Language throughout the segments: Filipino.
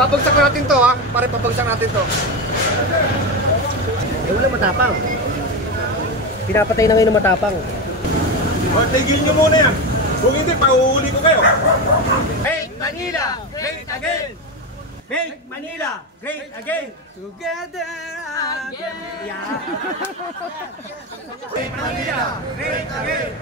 Babagsak natin to ha. Pare, babagsak natin to. Eh, wala matapang. Pinapatay na ngayon ng matapang. O, tigil nyo muna yan. Kung hindi, pauhuli ko kayo. Make Manila great again! Make Manila great again! Together again! Yeah! Make Manila great again!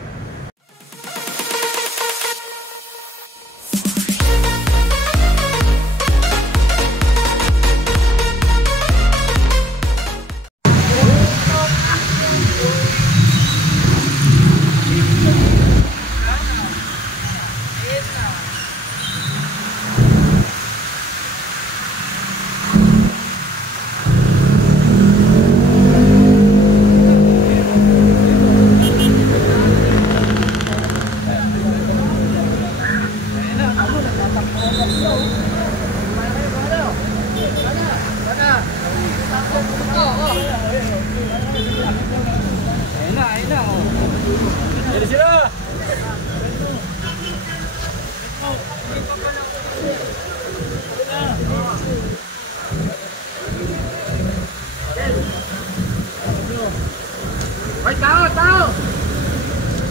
Hoy, tao!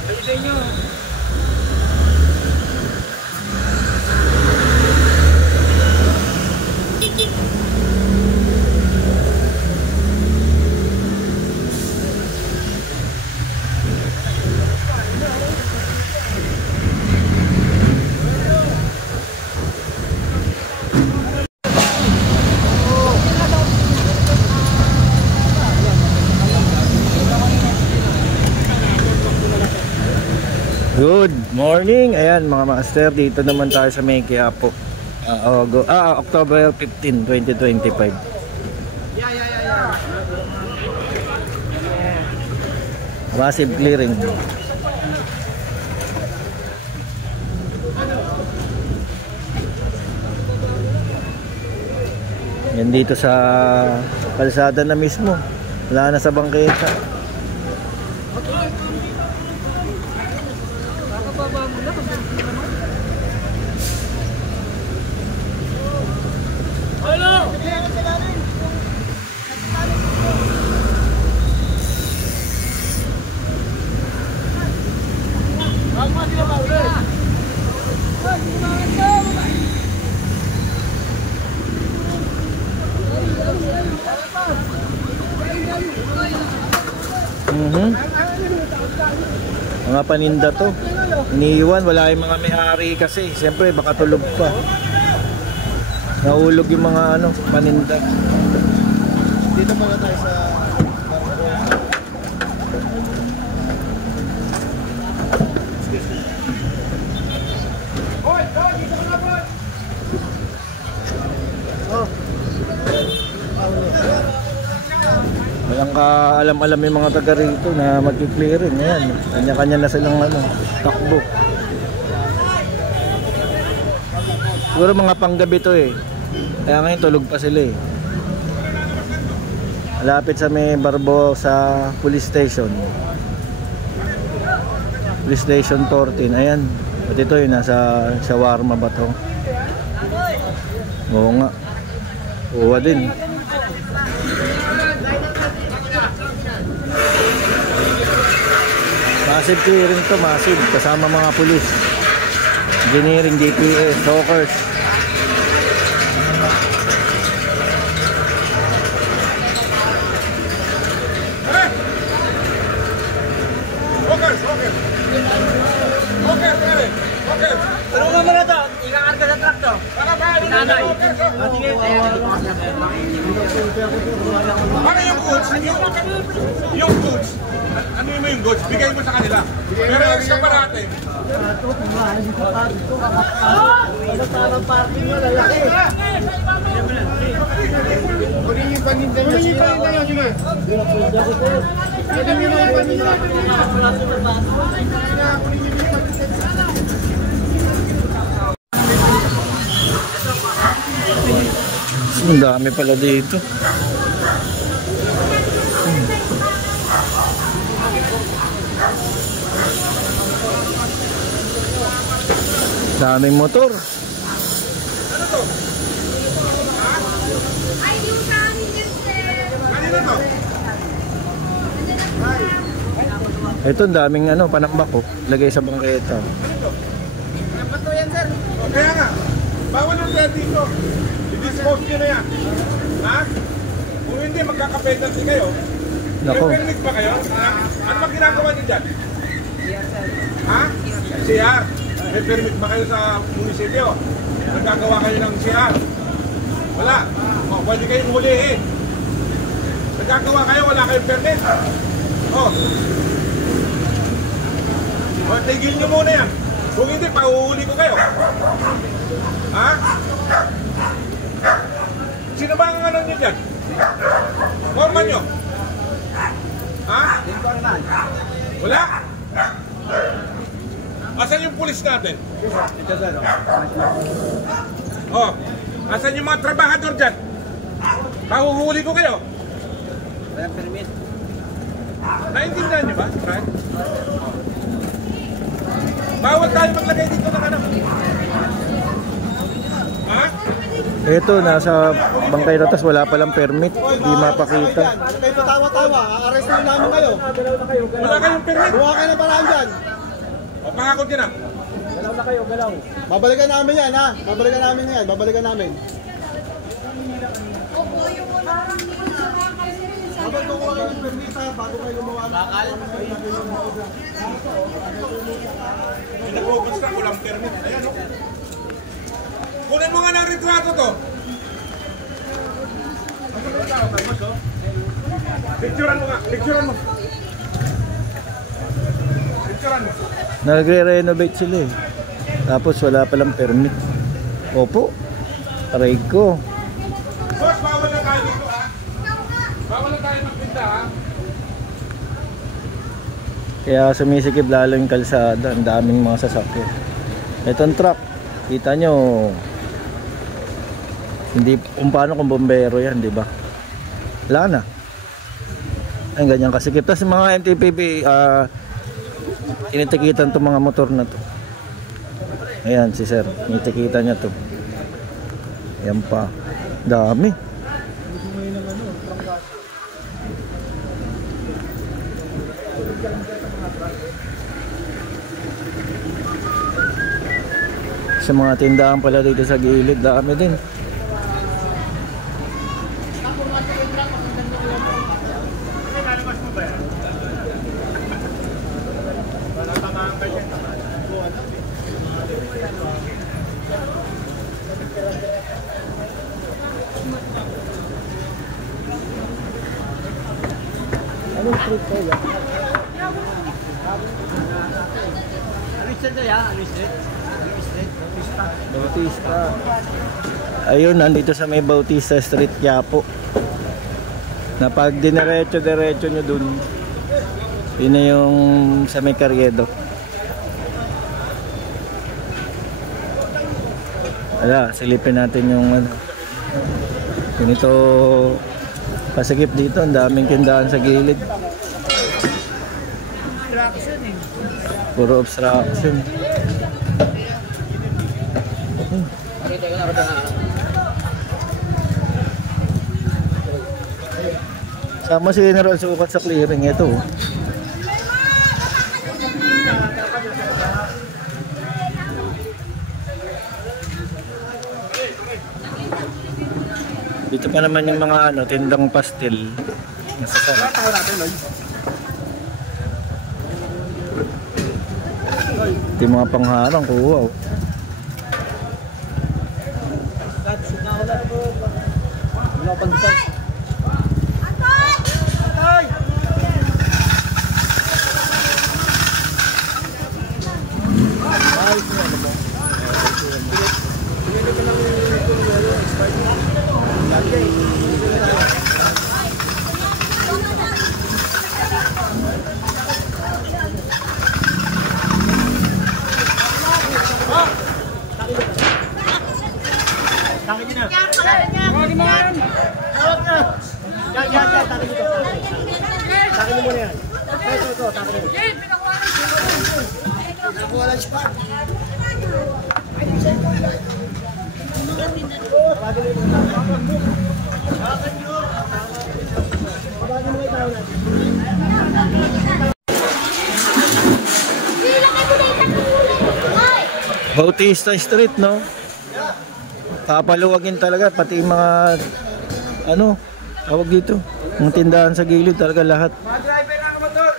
Ayusin nyo! Good morning! Ayan mga master, dito naman tayo sa May Quiapo. October 15, 2025. Massive clearing. Yan dito sa kalsada na mismo. Wala na sa bangketa. Mga paninda to iniiwan, wala yung mga may-ari kasi siyempre baka tulog pa, nahulog yung mga paninda. Dito pala tayo sa walang kaalam-alam yung mga taga rito na mag-clearing. Ayan, kanya-kanya na silang takbo. Siguro mga panggabi to eh, kaya ngayon tulog pa sila eh. Malapit sa may Barbo sa police station 14. Ayan, at ito yun, nasa shawarma ba to? Oo nga, uwa din. Massive clearing to, massive, kasama mga pulis, engineering, DPS, stalkers. Ano nga mga to? Ikakarga sa truck to? Nanay. Ano yung goods? Yung goods? Ano yung goods? Bigay mo sa kanila. Pero yung siya parate. Parang parking nyo, lalaki. Kunin yung paninda nyo. Kunin yung paninda nyo, Juna. Kunin nyo na yung paninda nyo. Ang dami pala dito. Daming motor. Ano to? Kanina to? Ito, ang daming ano, panambak ko. Lagay sa bangketa. O, kaya nga, bawal ang pwede dito. I-dispose nyo na yan. Ha? Kung hindi, magkakapenalty kayo. Nako. May permit ba kayo? Ha? Ano ba ginagawa nyo dyan? Ha? CR. May permit ba kayo sa munisipyo? Nagkagawa kayo ng CR? Wala. O, pwede kayong hulihin. Nagkagawa kayo, wala kayong permit. O. O, tigil nyo muna yan. Kung hindi, pauhuli ko kayo. Ha? Sino ba ang ano nyo dyan? Forman nyo? Ha? Wala? Asan yung pulis natin? Oh, asan yung mga trabahador dyan? Pahuhuli ko kayo. Walang permit. Naintindihan nyo ba? Right? Bawal tayo maglagay dito ng ano. Ha? Ito, nasa bangkay na, tas wala palang permit. Hindi mapakita. Kayo patawa-tawa, a-arrest na namin kayo. Wala kayong permit. Buha kayo ng paraan dyan. O, pangako dyan ah. Babalikan namin yan, ha? Babalikan namin yan, babalikan namin. Kapag kukuha kayo ng permit, ha? Bago kayo gumawa ng Pinag-overstock, walang permit. Ayan o. Kunin mo nga ng retrato to. Picturean mo nga. Picturean mo. Picturean mo. Nagre-renovate sila eh. Tapos wala palang permit. Opo. Aray ko. Boss, bawal na tayo dito ha. Bawal na tayo magpinta ha. Kaya sumisikip lalo yung kalsada. Ang daming mga sasakyan. Itong truck. Kita nyo. Hindi kung paano kung bombero yan, di ba? Wala na. Ay, ganyan kasikip. Tapos mga NTPB, tinitikitan itong mga motor na to. Ayan, si sir. Tinitikitan niya to. Ayan pa. Dami. Sa mga tindahan pala dito sa gilid, dami din. Anong street ko yan? Ano street to ya? Ano street? Bautista. Ayun, nandito sa may Bautista Street, Quiapo. Na pag dinerecho nyo dun, yun na yung sa may Carriedo. Wala, silipin natin yung ano. Ganito kasikip dito, ang daming tindahan sa gilid. Puro obstruction. Sama si General Sukat sa clearing ito. Dito pa naman yung mga ano, tindang pastel. Nasa sarap. Ito yung mga pangharang kuha. Oh. Bautista Street, no? Papaluwagin talaga pati yung mga ano, tawag dito, mga tindahan sa gilid talaga lahat. Mga driver ng motor.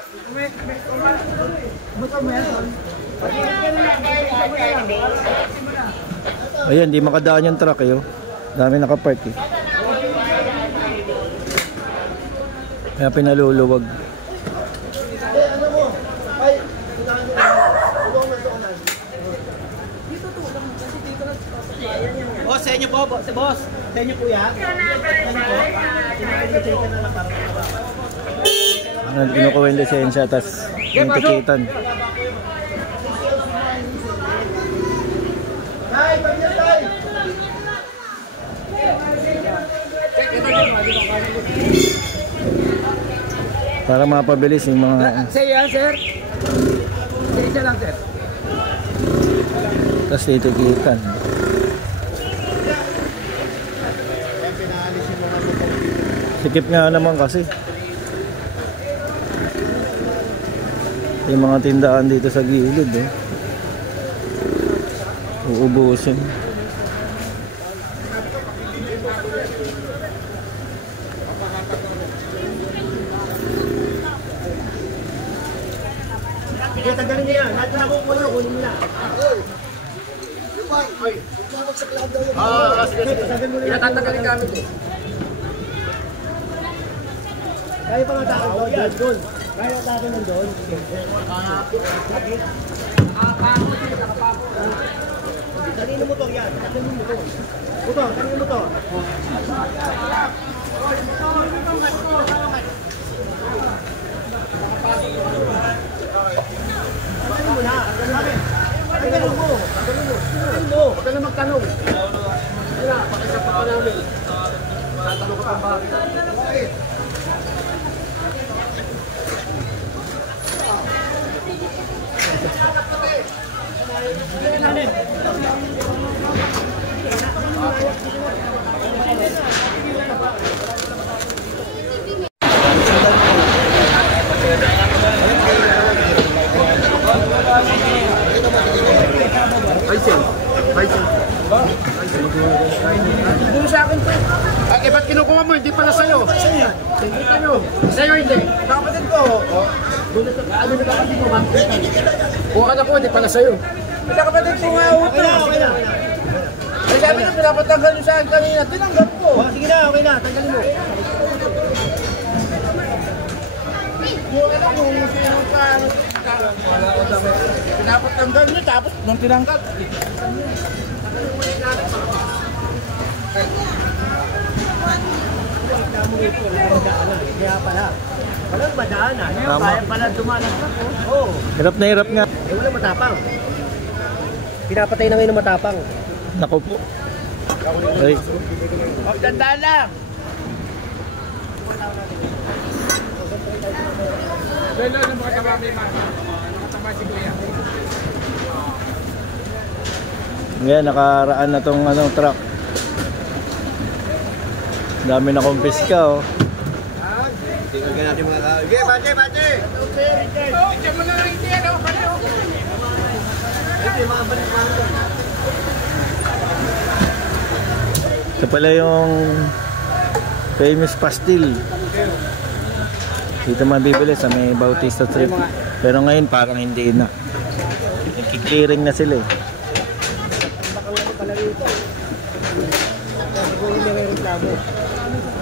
Motor mo yan. Ayan, di makadaan yung truck eh. Oh. Dami nakapark eh. Kaya pinaluluwag. Boss, sa inyo po, boss. Sa inyo po yan. Ano, kinukuha yung lisensya, tapos yung tikitan. Para mapabilis yung mga... Sa iyo, sir. Sa isa lang, sir. Tapos titikitan. Sikip nga naman kasi. Yung mga tindahan dito sa gilid eh. Uubusin. Sige, tanggalin niyo yan. Lahat na ako kunin mo na. Inatatanggalin gamit eh. Kaya pa nga tao doon. Kaya pa natin doon. Kanino motor yan? Kanino motor? Motor, kanino motor? Kanino mo na? Kanino mo? Huwag ka na magtanong. Wala, pakisapa ka namin. Tatanong ka pang bakit. Bakit? Hindi sa akin to. Eh, ba't kinukuha mo? Hindi pala sa'yo. Hindi sa'yo. Sa'yo hindi. Kapatid ko. Ano na kapatid mo, ma'am? Kuha ka na po, hindi pala sa'yo. Hindi kapatid ko nga ako. Okay na. Eh, sabi nyo, pinapatanggal nyo sa akin kanina. Tinanggap ko. Sige na, okay na. Tanggalin mo. Yung alam mo, sino pa. Pinapatanggal nyo, tapos nung tinanggal. Kaya pala. Walang madaanan. Kaya pala dumanas ako. Oo. Hirap na hirap nga. Eh, walang matapang. Pinapatay na ngayon ng matapang. Naku po. Ay. Oh, dandaan lang. Dahil na mga tabami man. Nakatama si Kuya. Ngayon, nakaraan na tong ano, truck. Dami na kumpiska oh. Tingnan natin mga tao. Okay, bate! Diyan mo na lang hindi ano. Ito pala yung famous pastil. Dito mabibili sa may Bautista Street. Pero ngayon parang hindi na. Nagki-clearing na sila eh. Siguro hindi may reklamo.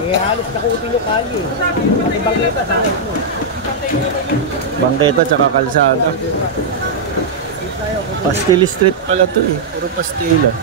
Eh, halos nakutin yung kali. Pati bangketa sa akin mo. Bangketa tsaka kalsada. Pastil Street pala to eh. Puro pastila.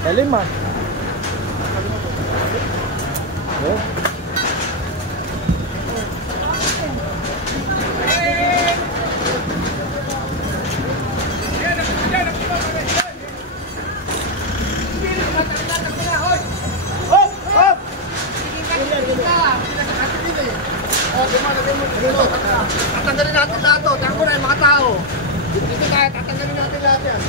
Talim ah. Oh. Tatanggalin natin lahat to. Tango na yung mga tao. Dito tayo, tatanggalin natin lahat yan.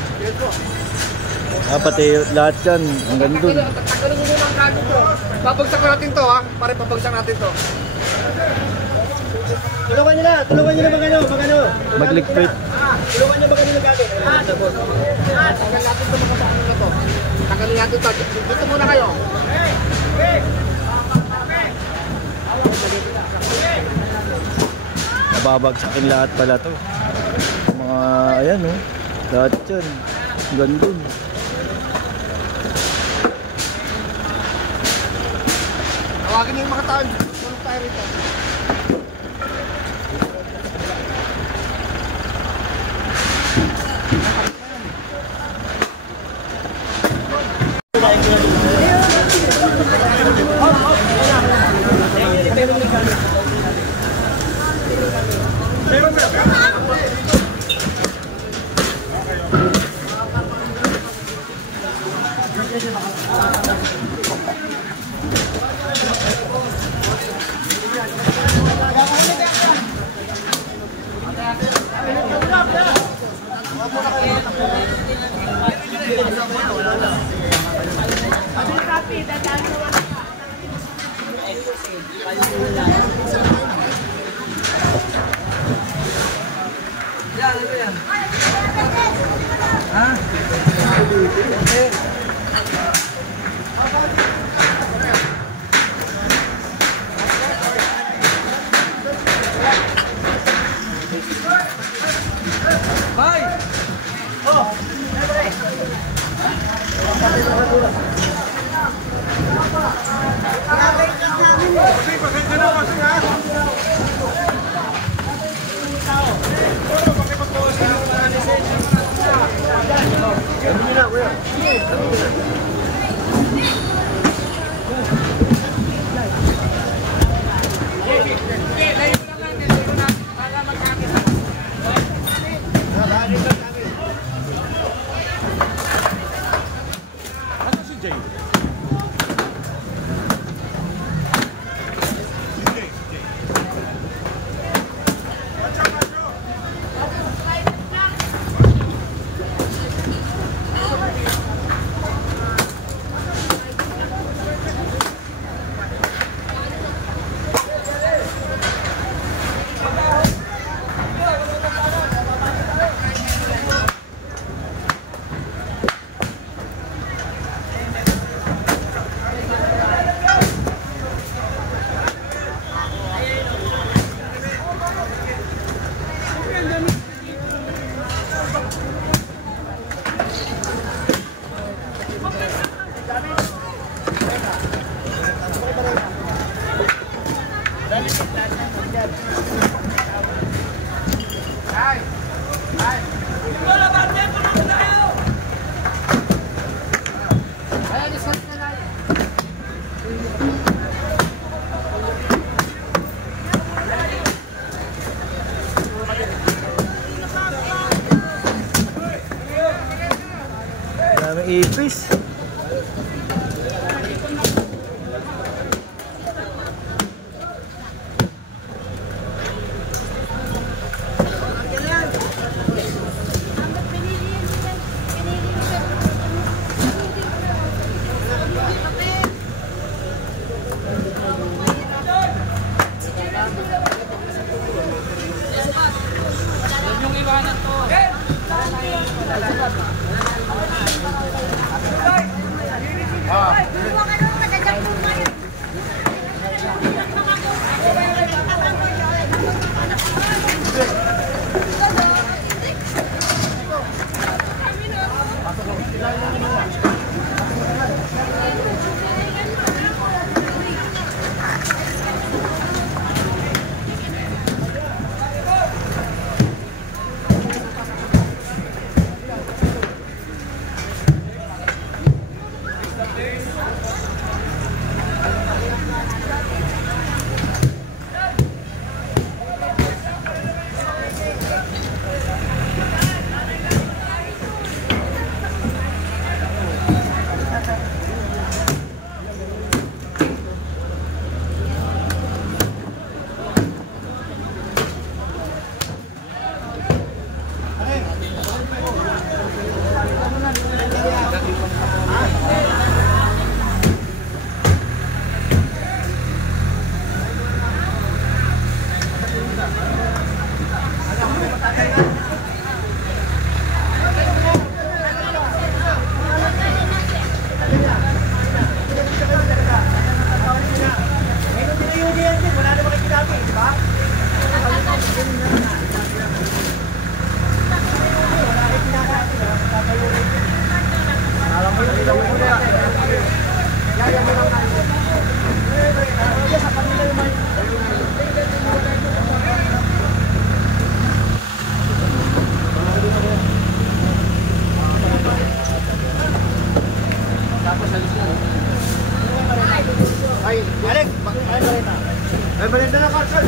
Pati lahat yan. Ang gandun. Tatanggalin mo muna ang gamit to. Babagsak natin to ha. Pare, babagsak natin to. Tulungan nyo na magano. Magligpit. Tulungan nyo magano ng gamit. Tanggalin natin to mga bakano na to. Tanggalin natin to. Dito muna kayo. Nababagsakin lahat pala to. Mga ayan oh. Lahat yan. Gandun. Tawagin niyo yung mga tao. Tulog tayo rito. Daming ipis. Ay, Alek, ay balita na ka, sir.